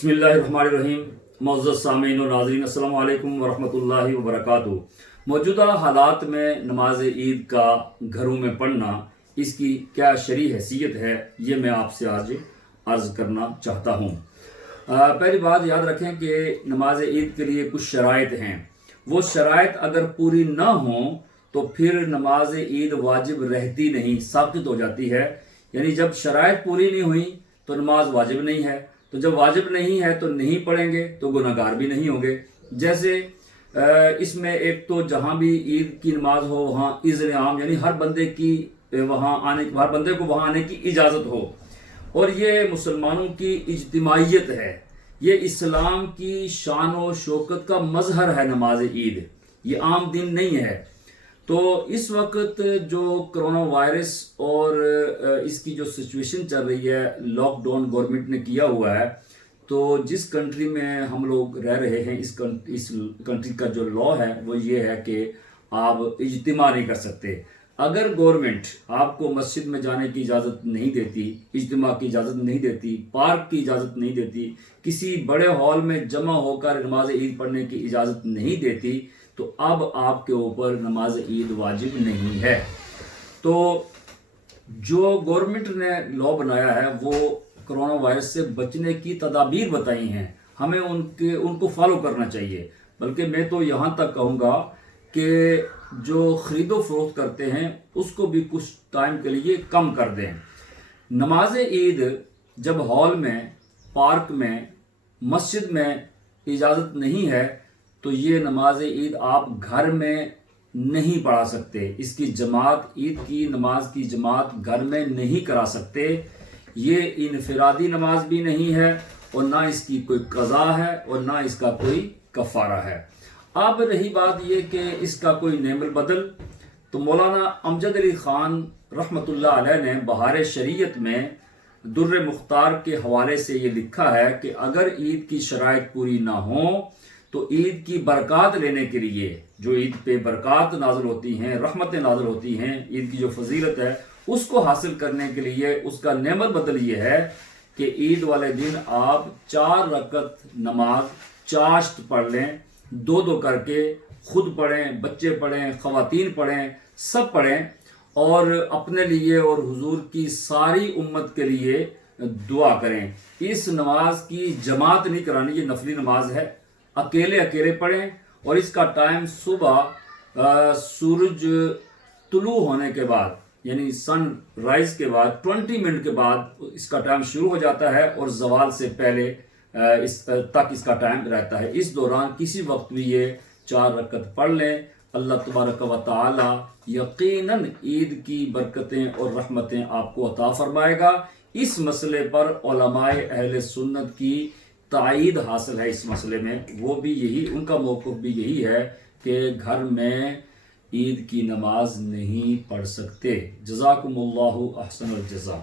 بسم اللہ الرحمن الرحیم۔ معزز سامعین و ناظرین، السلام علیکم ورحمۃ اللہ وبرکاتہ۔ موجودہ حالات میں نماز عید کا گھروں میں پڑھنا، اس کی کیا شرعی حیثیت ہے، یہ میں آپ سے آج عرض کرنا چاہتا ہوں۔ پہلی بات یاد رکھیں کہ نماز عید کے لیے کچھ شرائط ہیں۔ وہ شرائط اگر پوری نہ ہوں تو پھر نماز عید واجب رہتی نہیں، ساقط ہو جاتی ہے۔ یعنی جب شرائط پوری نہیں ہوئی تو نماز واجب نہیں ہے، تو جب واجب نہیں ہے تو نہیں پڑھیں گے تو گناہ گار بھی نہیں ہوں گے۔ جیسے اس میں ایک تو جہاں بھی عید کی نماز ہو وہاں اذن عام، یعنی ہر بندے کو وہاں آنے کی اجازت ہو، اور یہ مسلمانوں کی اجتماعیت ہے، یہ اسلام کی شان و شوکت کا مظہر ہے۔ نماز عید یہ عام دن نہیں ہے۔ تو اس وقت جو کرونا وائرس اور اس کی جو سچویشن چل رہی ہے، لاک ڈاؤن گورنمنٹ نے کیا ہوا ہے، تو جس کنٹری میں ہم لوگ رہ رہے ہیں، اس کنٹری کا جو لا ہے وہ یہ ہے کہ آپ اجتماع نہیں کر سکتے۔ اگر گورنمنٹ آپ کو مسجد میں جانے کی اجازت نہیں دیتی، اجتماع کی اجازت نہیں دیتی، پارک کی اجازت نہیں دیتی، کسی بڑے ہال میں جمع ہو کر نماز عید پڑھنے کی اجازت نہیں دیتی، تو اب آپ کے اوپر نماز عید واجب نہیں ہے۔ تو جو گورنمنٹ نے لا بنایا ہے وہ کرونا وائرس سے بچنے کی تدابیر بتائی ہیں، ہمیں ان کو فالو کرنا چاہیے۔ بلکہ میں تو یہاں تک کہوں گا کہ جو خرید و فروخت کرتے ہیں اس کو بھی کچھ ٹائم کے لیے کم کر دیں۔ نماز عید جب ہال میں، پارک میں، مسجد میں اجازت نہیں ہے تو یہ نماز عید آپ گھر میں نہیں پڑھا سکتے۔ اس کی جماعت، عید کی نماز کی جماعت گھر میں نہیں کرا سکتے۔ یہ انفرادی نماز بھی نہیں ہے، اور نہ اس کی کوئی قضا ہے اور نہ اس کا کوئی کفارہ ہے۔ اب رہی بات یہ کہ اس کا کوئی نعم البدل، تو مولانا امجد علی خان رحمۃ اللہ علیہ نے بہار شریعت میں در مختار کے حوالے سے یہ لکھا ہے کہ اگر عید کی شرائط پوری نہ ہوں تو عید کی برکات لینے کے لیے، جو عید پہ برکات نازل ہوتی ہیں، رحمتیں نازل ہوتی ہیں، عید کی جو فضیلت ہے اس کو حاصل کرنے کے لیے اس کا نعم البدل یہ ہے کہ عید والے دن آپ 4 رکعت نماز چاشت پڑھ لیں، 2 کر کے، خود پڑھیں، بچے پڑھیں، خواتین پڑھیں، سب پڑھیں، اور اپنے لیے اور حضور کی ساری امت کے لیے دعا کریں۔ اس نماز کی جماعت نہیں کرانی، یہ نفلی نماز ہے، اکیلے پڑھیں، اور اس کا ٹائم صبح سورج طلوع ہونے کے بعد، یعنی سن رائز کے بعد 20 منٹ کے بعد اس کا ٹائم شروع ہو جاتا ہے، اور زوال سے پہلے تک اس کا ٹائم رہتا ہے۔ اس دوران کسی وقت بھی یہ 4 رکعت پڑھ لیں، اللہ تبارک و تعالی یقیناً عید کی برکتیں اور رحمتیں آپ کو عطا فرمائے گا۔ اس مسئلے پر علماء اہل سنت کی تائید حاصل ہے۔ اس مسئلے میں وہ بھی یہی، ان کا موقف بھی یہی ہے کہ گھر میں عید کی نماز نہیں پڑھ سکتے۔ جزاکم اللہ احسن الجزا۔